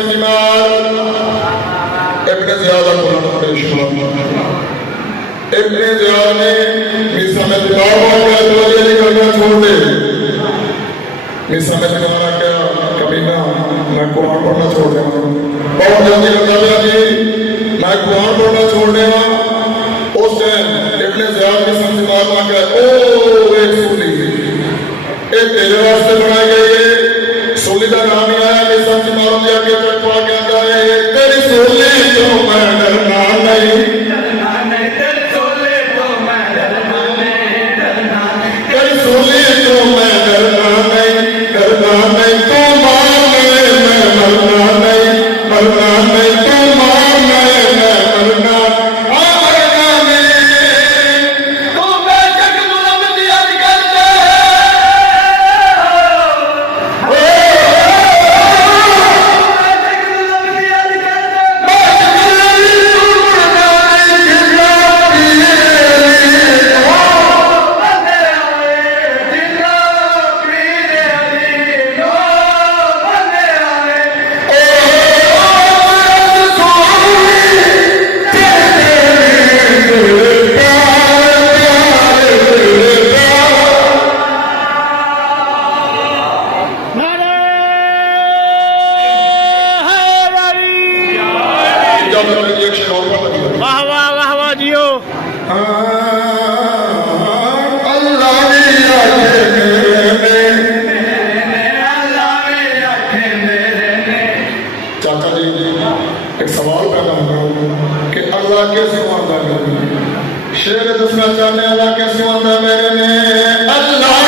संजीमार Ibn Ziyad Quran पेश हुआ। Ibn Ziyad ने मिसा में दिमाग का तवज्जो नहीं करना छोड़ दे। मिसा में दिमाग क्या कमीना मैं कुरान पढ़ना छोड़ देगा। बहुत जल्दी करता है जी मैं कुरान पढ़ना छोड़ देगा। उस टाइम इब्ने ज़ियाद के संजीमार में क्या ओ एक सूली एक तेरे वास्ते बनाई गई है। सूली का नाम ही आया मिसा संजीमार में आके पढ़ के आता है तेरी सूली तो मैं डरना नहीं। वाह वाह वाह वाह जियो चाचा जी एक सवाल पैदा होगा कि अल्लाह कैसे मानता है। शेर दसना चाहने अल्लाह कैसे मानता है मेरे ने अल्लाह